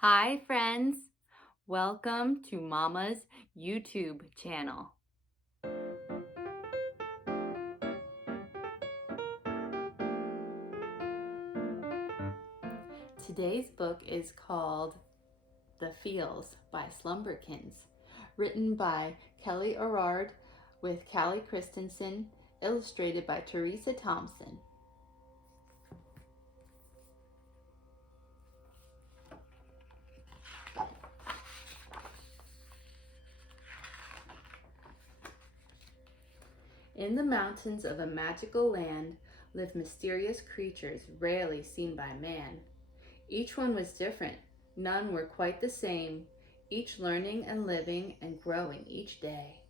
Hi friends, welcome to Mama's YouTube channel. Today's book is called The Feels by Slumberkins, written by Kelly Arard with Callie Christensen, illustrated by Teresa Thompson. In the mountains of a magical land lived mysterious creatures rarely seen by man. Each one was different, none were quite the same, each learning and living and growing each day.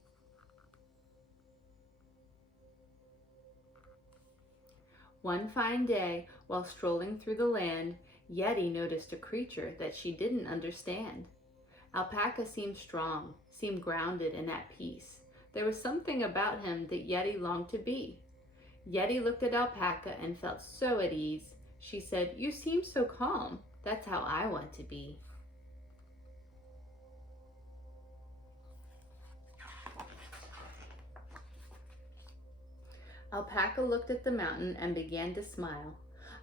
One fine day, while strolling through the land, Yeti noticed a creature that she didn't understand. Alpaca seemed strong, seemed grounded and at peace. There was something about him that Yeti longed to be. Yeti looked at Alpaca and felt so at ease. She said, "You seem so calm. That's how I want to be." Alpaca looked at the mountain and began to smile.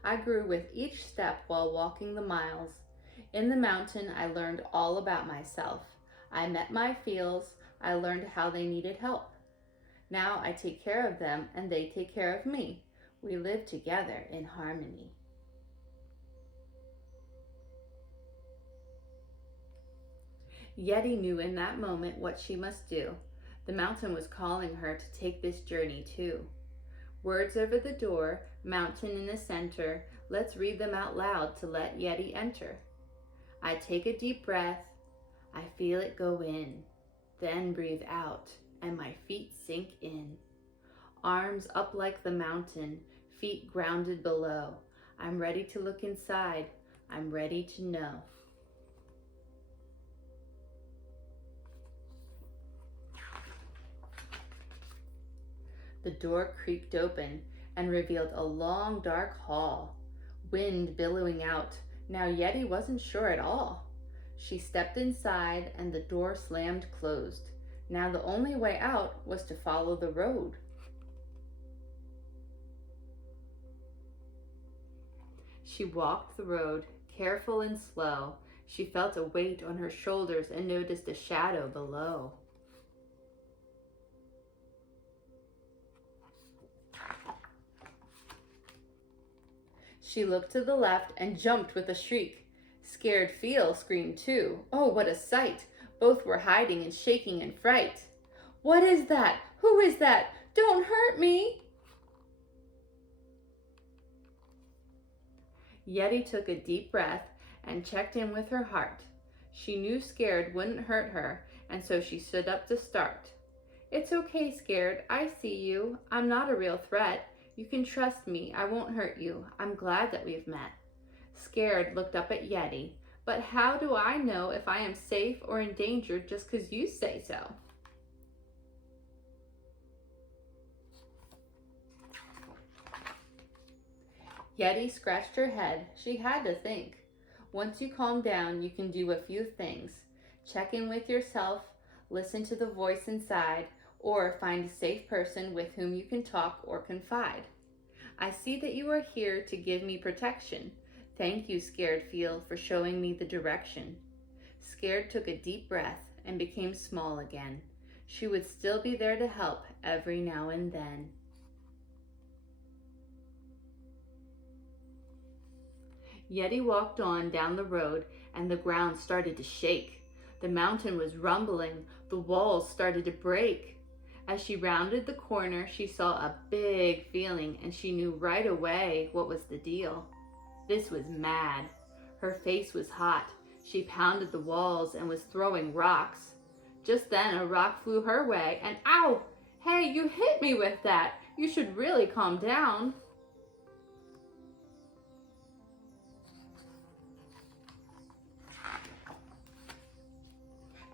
"I grew with each step while walking the miles. In the mountain, I learned all about myself. I met my feels. I learned how they needed help. Now I take care of them and they take care of me. We live together in harmony." Yeti knew in that moment what she must do. The mountain was calling her to take this journey too. Words over the door, mountain in the center. Let's read them out loud to let Yeti enter. I take a deep breath. I feel it go in. Then breathe out, and my feet sink in. Arms up like the mountain, feet grounded below. I'm ready to look inside. I'm ready to know. The door creaked open and revealed a long, dark hall. Wind billowing out. Now Yeti wasn't sure at all. She stepped inside and the door slammed closed. Now the only way out was to follow the road. She walked the road, careful and slow. She felt a weight on her shoulders and noticed a shadow below. She looked to the left and jumped with a shriek. Scared Feel screamed too. Oh, what a sight! Both were hiding and shaking in fright. "What is that? Who is that? Don't hurt me!" Yeti took a deep breath and checked in with her heart. She knew Scared wouldn't hurt her, and so she stood up to start. "It's okay, Scared. I see you. I'm not a real threat. You can trust me. I won't hurt you. I'm glad that we've met." Scared looked up at Yeti. "But how do I know if I am safe or in danger just 'cause you say so?" Yeti scratched her head. She had to think. Once you calm down, you can do a few things. Check in with yourself, listen to the voice inside, or find a safe person with whom you can talk or confide. I see that you are here to give me protection. Thank you, Scared Feel, for showing me the direction. Scared took a deep breath and became small again. She would still be there to help every now and then. Yeti walked on down the road and the ground started to shake. The mountain was rumbling. The walls started to break. As she rounded the corner, she saw a big feeling and she knew right away what was the deal. This was Mad. Her face was hot. She pounded the walls and was throwing rocks. Just then a rock flew her way and ow! Hey, you hit me with that. You should really calm down.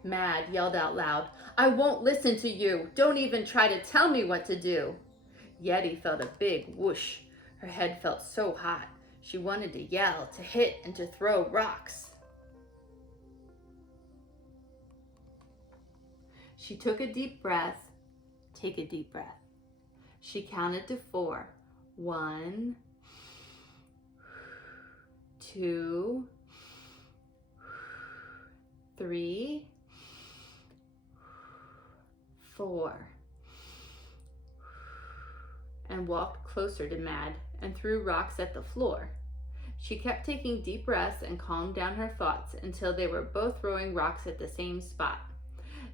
Mad yelled out loud, "I won't listen to you. Don't even try to tell me what to do." Yeti felt a big whoosh. Her head felt so hot. She wanted to yell, to hit, and to throw rocks. She took a deep breath. Take a deep breath. She counted to 4. 1, 2, 3, 4, and walked closer to Mad and threw rocks at the floor. She kept taking deep breaths and calmed down her thoughts until they were both throwing rocks at the same spot.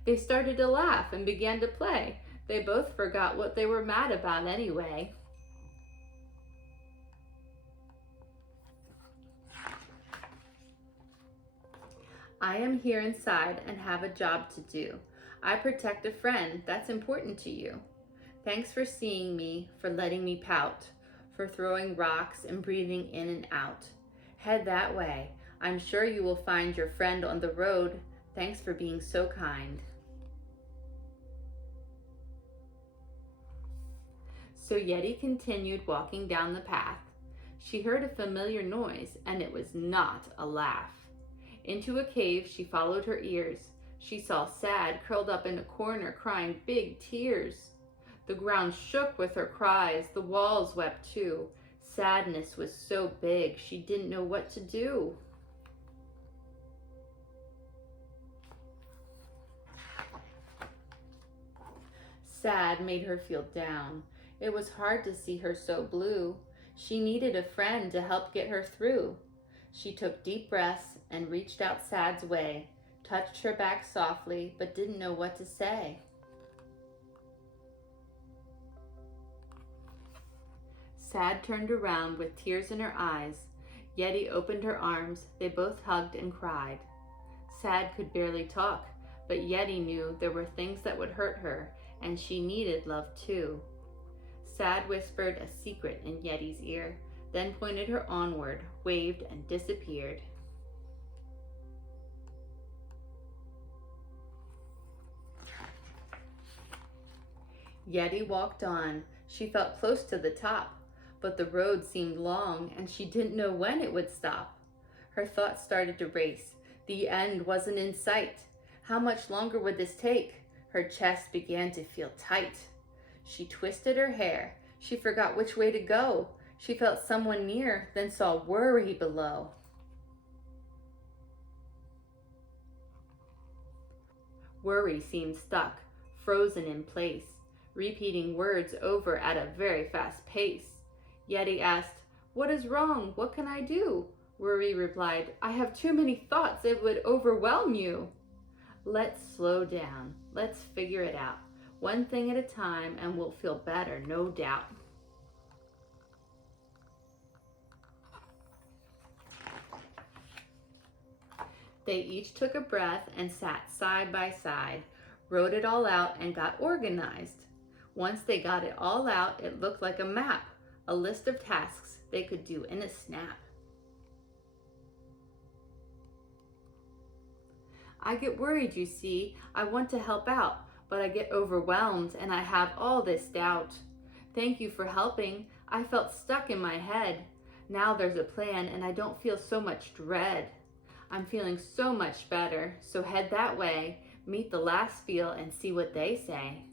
They started to laugh and began to play. They both forgot what they were mad about anyway. I am here inside and have a job to do. I protect a friend. That's important to you. Thanks for seeing me, for letting me pout, for throwing rocks and breathing in and out. Head that way. I'm sure you will find your friend on the road. Thanks for being so kind. So Yeti continued walking down the path. She heard a familiar noise, and it was not a laugh. Into a cave she followed her ears. She saw Sad curled up in a corner crying big tears. The ground shook with her cries. The walls wept too. Sadness was so big she didn't know what to do. Sad made her feel down. It was hard to see her so blue. She needed a friend to help get her through. She took deep breaths and reached out Sad's way, touched her back softly, but didn't know what to say. Sad turned around with tears in her eyes. Yeti opened her arms. They both hugged and cried. Sad could barely talk, but Yeti knew there were things that would hurt her, and she needed love too. Sad whispered a secret in Yeti's ear, then pointed her onward, waved, and disappeared. Yeti walked on. She felt close to the top, but the road seemed long and she didn't know when it would stop. Her thoughts started to race. The end wasn't in sight. How much longer would this take? Her chest began to feel tight. She twisted her hair. She forgot which way to go. She felt someone near, then saw worry below. Worry seemed stuck, frozen in place, repeating words over at a very fast pace. Yeti asked, "What is wrong? What can I do?" Worry replied, "I have too many thoughts. It would overwhelm you." Let's slow down. Let's figure it out. One thing at a time, and we'll feel better, no doubt. They each took a breath and sat side by side, wrote it all out, and got organized. Once they got it all out, it looked like a map, a list of tasks they could do in a snap. I get worried, you see. I want to help out, but I get overwhelmed and I have all this doubt. Thank you for helping. I felt stuck in my head. Now there's a plan and I don't feel so much dread. I'm feeling so much better, so head that way, meet the last feel and see what they say.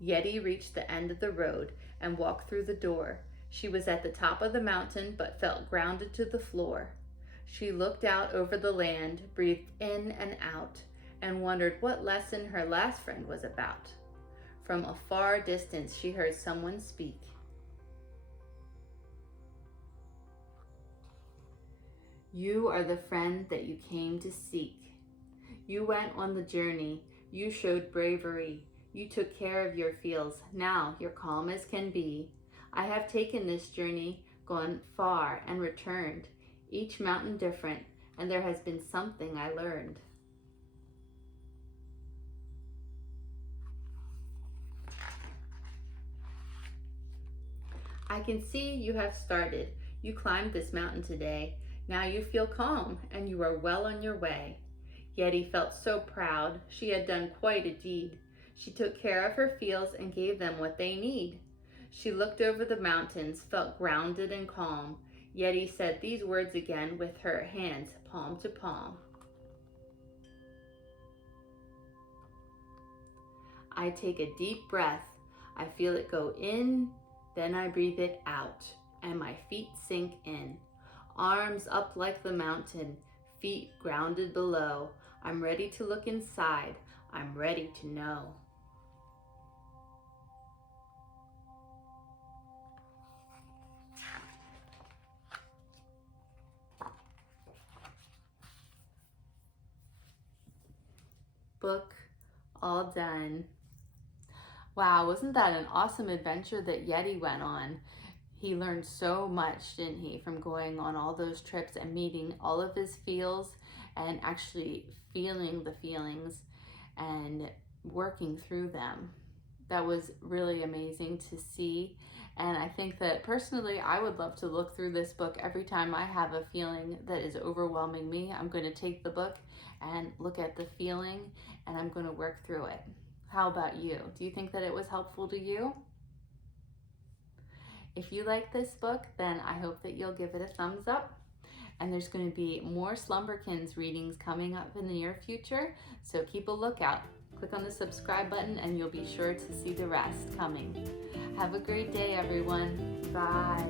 Yeti reached the end of the road and walked through the door. She was at the top of the mountain but felt grounded to the floor. She looked out over the land, breathed in and out, and wondered what lesson her last friend was about. From a far distance, she heard someone speak. You are the friend that you came to seek. You went on the journey. You showed bravery. You took care of your feels. Now you're calm as can be. I have taken this journey, gone far and returned, each mountain different, and there has been something I learned. I can see you have started. You climbed this mountain today. Now you feel calm and you are well on your way. Yeti felt so proud. She had done quite a deed. She took care of her feels and gave them what they need. She looked over the mountains, felt grounded and calm. Yeti said these words again with her hands palm to palm. I take a deep breath. I feel it go in, then I breathe it out, and my feet sink in. Arms up like the mountain, feet grounded below. I'm ready to look inside. I'm ready to know. Book all done. Wow, wasn't that an awesome adventure that Yeti went on? He learned so much, didn't he, from going on all those trips and meeting all of his feels and actually feeling the feelings and working through them. That was really amazing to see. And I think that personally, I would love to look through this book every time I have a feeling that is overwhelming me. I'm going to take the book and look at the feeling, and I'm going to work through it. How about you? Do you think that it was helpful to you? If you like this book, then I hope that you'll give it a thumbs up. And there's going to be more Slumberkins readings coming up in the near future, so keep a lookout. Click on the subscribe button and you'll be sure to see the rest coming. Have a great day, everyone. Bye.